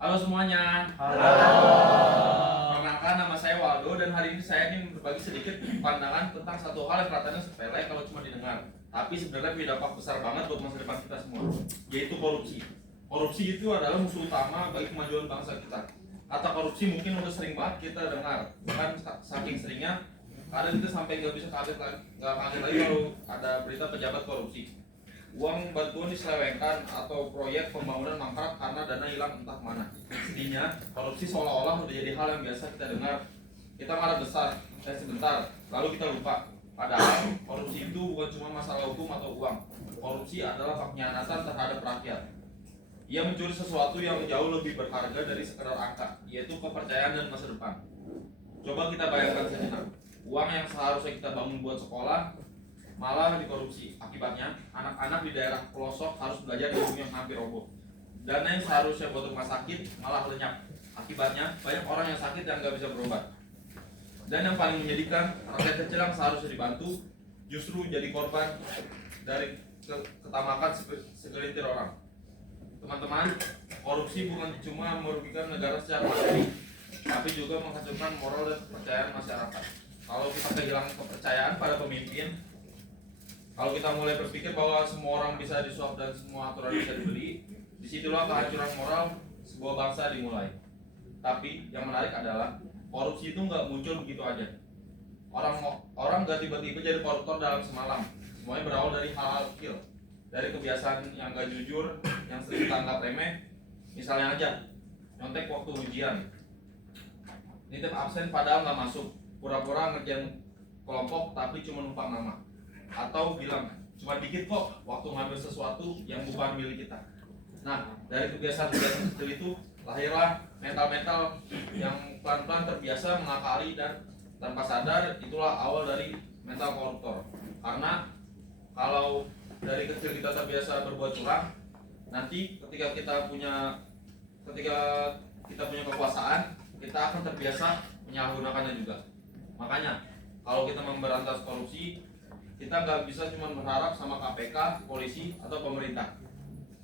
Halo semuanya. Halo. Perkenalkan, nama saya Waldo dan hari ini saya ingin berbagi sedikit pandangan tentang satu hal yang kelihatannya sepele kalau cuma didengar, tapi sebenarnya punya dampak besar banget buat masa depan kita semua, yaitu korupsi. Korupsi itu adalah musuh utama bagi kemajuan bangsa kita. Kata korupsi mungkin udah sering banget kita dengar, bahkan saking seringnya kadang kita sampai nggak kaget lagi kalau ada berita pejabat korupsi. Uang bantuan diselewengkan atau proyek pembangunan mangkrak karena dana hilang entah mana. Intinya, korupsi seolah-olah udah jadi hal yang biasa kita dengar. Kita marah besar, sebentar, lalu kita lupa. Padahal korupsi itu bukan cuma masalah hukum atau uang. Korupsi adalah pengkhianatan terhadap rakyat. Ia mencuri sesuatu yang jauh lebih berharga dari sekedar angka, yaitu kepercayaan dan masa depan. Coba kita bayangkan sejenak. Uang yang seharusnya kita bangun buat sekolah malah dikorupsi. Akibatnya, anak-anak di daerah pelosok harus belajar di gedung yang hampir roboh. Dana yang seharusnya buat rumah sakit malah lenyap. Akibatnya, banyak orang yang sakit yang nggak bisa berobat. Dan yang paling menyedihkan, rakyat kecil yang seharusnya dibantu justru jadi korban dari ketamakan segelintir orang. Teman-teman, korupsi bukan cuma merugikan negara secara materi, tapi juga menghancurkan moral dan kepercayaan masyarakat. Kalau kita kehilangan kepercayaan pada pemimpin, kalau kita mulai berpikir bahwa semua orang bisa disuap dan semua aturan bisa dibeli, disitulah kehancuran moral sebuah bangsa dimulai. Tapi yang menarik adalah korupsi itu nggak muncul begitu aja. Orang nggak tiba-tiba jadi koruptor dalam semalam. Semuanya berawal dari hal-hal kecil, dari kebiasaan yang nggak jujur, yang sering dianggap remeh. Misalnya aja, nyontek waktu ujian, nitip absen padahal nggak masuk, pura-pura ngerjain kelompok tapi cuma numpang nama, atau bilang cuma dikit kok waktu ngambil sesuatu yang bukan milik kita. Nah, dari kebiasaan-kebiasaan kecil itu lahirlah mental-mental yang pelan-pelan terbiasa mengakali, dan tanpa sadar itulah awal dari mental koruptor. Karena kalau dari kecil kita terbiasa berbuat curang, nanti ketika kita punya kekuasaan, kita akan terbiasa menyalahgunakannya juga. Makanya kalau kita memberantas korupsi, kita nggak bisa cuma berharap sama KPK, polisi, atau pemerintah.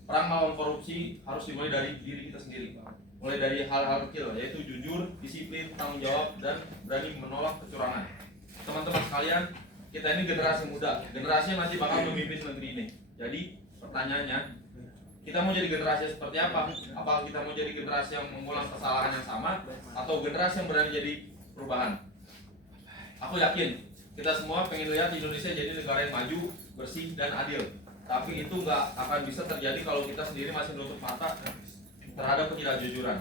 Perang melawan korupsi harus dimulai dari diri kita sendiri. Mulai dari hal-hal kecil, yaitu jujur, disiplin, tanggung jawab, dan berani menolak kecurangan. Teman-teman sekalian, kita ini generasi muda, generasi yang nanti bakal memimpin negeri ini. Jadi pertanyaannya, kita mau jadi generasi seperti apa? Apakah kita mau jadi generasi yang mengulang kesalahan yang sama, atau generasi yang berani jadi perubahan? Aku yakin kita semua pengen lihat Indonesia jadi negara yang maju, bersih, dan adil. Tapi itu nggak akan bisa terjadi kalau kita sendiri masih menutup mata terhadap ketidakjujuran.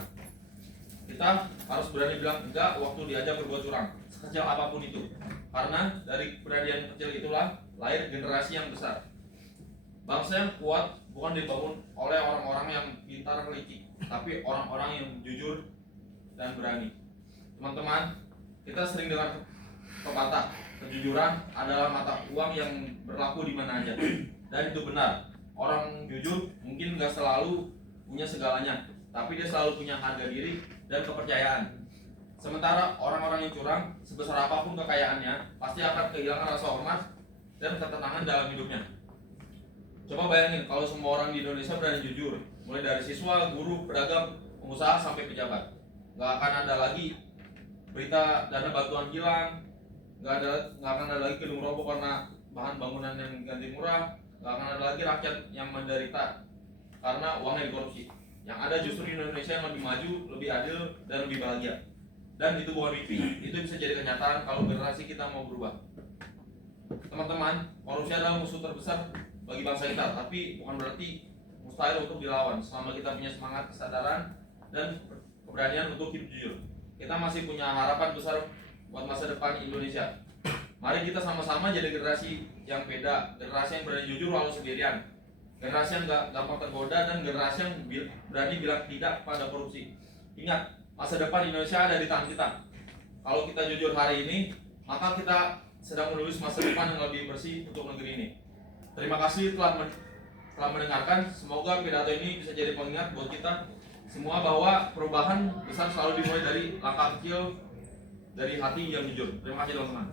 Kita harus berani bilang enggak waktu diajak berbuat curang, sekecil apapun itu. Karena dari keberanian kecil itulah lahir generasi yang besar. Bangsa yang kuat bukan dibangun oleh orang-orang yang pintar licik, tapi orang-orang yang jujur dan berani. Teman-teman, kita sering dengar pepatah, kejujuran adalah mata uang yang berlaku di mana aja. Dan itu benar. Orang jujur mungkin gak selalu punya segalanya, tapi dia selalu punya harga diri dan kepercayaan. Sementara orang-orang yang curang, sebesar apapun kekayaannya, pasti akan kehilangan rasa hormat dan ketenangan dalam hidupnya. Coba bayangin kalau semua orang di Indonesia berani jujur, mulai dari siswa, guru, pedagang, pengusaha, sampai pejabat. Gak akan ada lagi berita dana bantuan hilang, nggak akan ada lagi gedung roboh karena bahan bangunan yang ganti murah, nggak akan ada lagi rakyat yang menderita karena uangnya dikorupsi. Yang ada justru Indonesia yang lebih maju, lebih adil, dan lebih bahagia. Dan itu bukan mimpi, itu bisa jadi kenyataan kalau generasi kita mau berubah. Teman-teman, korupsi adalah musuh terbesar bagi bangsa kita, tapi bukan berarti mustahil untuk dilawan selama kita punya semangat, kesadaran, dan keberanian untuk hidup jujur. Kita masih punya harapan besar buat masa depan Indonesia. Mari kita sama-sama jadi generasi yang beda, generasi yang berani jujur walau sendirian, generasi yang gak gampang tergoda, dan generasi yang berani bilang tidak pada korupsi. Ingat, masa depan Indonesia ada di tangan kita. Kalau kita jujur hari ini, maka kita sedang menulis masa depan yang lebih bersih untuk negeri ini. Terima kasih telah mendengarkan. Semoga pidato ini bisa jadi pengingat buat kita semua bahwa perubahan besar selalu dimulai dari langkah kecil, dari hati yang jujur. Terima kasih teman-teman.